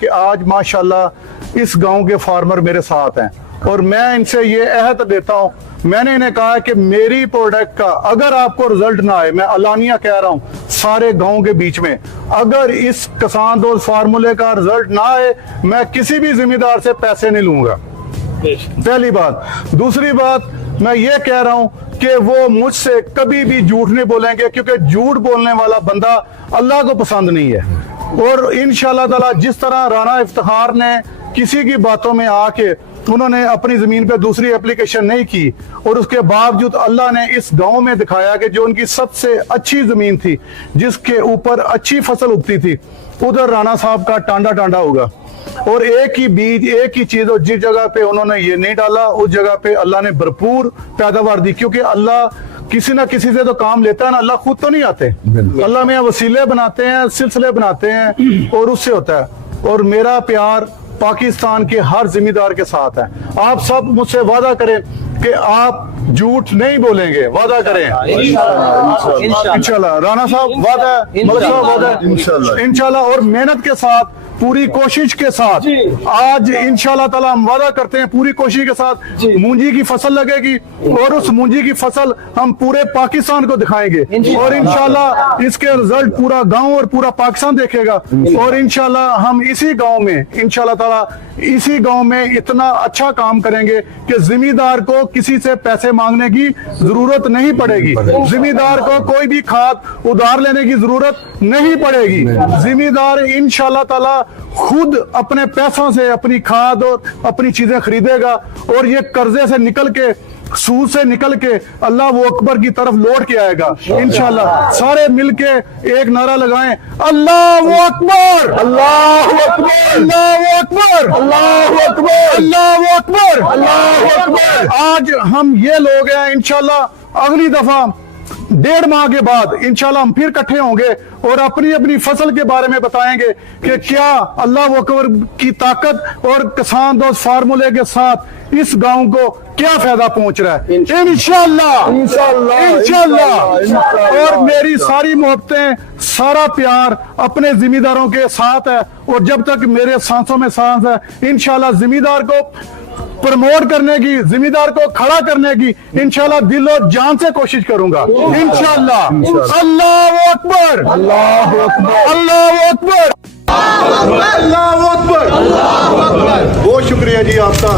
کہ آج ماشاءاللہ اس گاؤں کے فارمر میرے ساتھ ہیں اور میں ان سے یہ عہد دیتا ہوں. میں نے انہیں کہا کہ میری پروڈکٹ کا اگر آپ کو رزلٹ نہ آئے, میں علانیہ کہہ رہا ہوں سارے گاؤں کے بیچ میں, اگر اس کسان دوست فارمولے کا رزلٹ نہ آئے میں کسی بھی ذمہ دار سے پیسے نہیں لوں گا. پہلی بات. دوسری بات میں یہ کہہ رہا ہوں کہ وہ مجھ سے کبھی بھی جھوٹ نہیں بولیں گے, کیونکہ جھوٹ بولنے والا بندہ اللہ کو پسند نہیں ہے. اور انشاءاللہ تعالی جس طرح رانا افتخار نے کسی کی باتوں میں آ کے انہوں نے اپنی زمین پہ دوسری اپلیکیشن نہیں کی, اور اس کے باوجود اللہ نے اس گاؤں میں دکھایا کہ جو ان کی سب سے اچھی زمین تھی جس کے اوپر اچھی فصل اگتی تھی, ادھر رانا صاحب کا ٹانڈا ٹانڈا ہوگا. اور ایک ہی بیج ایک ہی چیز, اور جس جگہ پہ انہوں نے یہ نہیں ڈالا اس جگہ پہ اللہ نے بھرپور پیداوار دی. کیونکہ اللہ کسی نہ کسی سے تو کام لیتا ہے نا, اللہ خود تو نہیں آتے, اللہ میں وسیلے بناتے ہیں, سلسلے بناتے ہیں, اور اس سے ہوتا ہے. اور میرا پیار پاکستان کے ہر ذمہ دار کے ساتھ ہے. آپ سب مجھ سے وعدہ کریں کہ آپ جھوٹ نہیں بولیں گے, وعدہ کریں انشاءاللہ. رانا صاحب وعدہ, ملک صاحب وعدہ انشاءاللہ, اور محنت کے ساتھ پوری کوشش کے ساتھ آج انشاءاللہ تعالی ہم وعدہ کرتے ہیں پوری کوشش کے ساتھ مونجی کی فصل لگے گی, اور اس مونجی کی فصل ہم پورے پاکستان کو دکھائیں گے, اور انشاءاللہ اس کے رزلٹ پورا گاؤں اور پورا پاکستان دیکھے گا. اور انشاءاللہ ہم اسی گاؤں میں انشاءاللہ تعالی اسی گاؤں میں اتنا اچھا کام کریں گے کہ ذمہ دار کو کسی سے پیسے مانگنے کی ضرورت نہیں پڑے گی, ذمہ دار کو کوئی بھی کھاد ادھار لینے کی ضرورت نہیں پڑے گی. ذمہ دار انشاءاللہ تعالی خود اپنے پیسوں سے اپنی کھاد اور اپنی چیزیں خریدے گا, اور یہ قرضے سے نکل کے سود سے نکل کے اللہ وہ اکبر کی طرف لوٹ کے آئے گا انشاءاللہ. سارے مل کے ایک نعرہ لگائیں, اللہ اکبر, اللہ اکبر, اللہ اکبر, اللہ اکبر, اللہ اکبر, اللہ اکبر. آج ہم یہ لوگ ہیں انشاءاللہ اگلی دفعہ 1.5 ماہ کے بعد انشاءاللہ ہم پھر اکٹھے ہوں گے اور اپنی اپنی فصل کے بارے میں بتائیں گے کہ کیا اللہ اکبر کی طاقت اور کسان دوست فارمولے کے ساتھ اس گاؤں کو کیا فائدہ پہنچ رہا ہے. انشاءاللہ انشاءاللہ. اور میری ساری محبتیں سارا پیار اپنے ذمہ داروں کے ساتھ ہے, اور جب تک میرے سانسوں میں سانس ہے انشاءاللہ ذمہ دار کو پروموٹ کرنے کی, ذمہ دار کو کھڑا کرنے کی انشاءاللہ دل و جان سے کوشش کروں گا انشاءاللہ. اللہ اکبر, اللہ اکبر, اللہ اکبر, اللہ اکبر. بہت شکریہ جی آپ کا.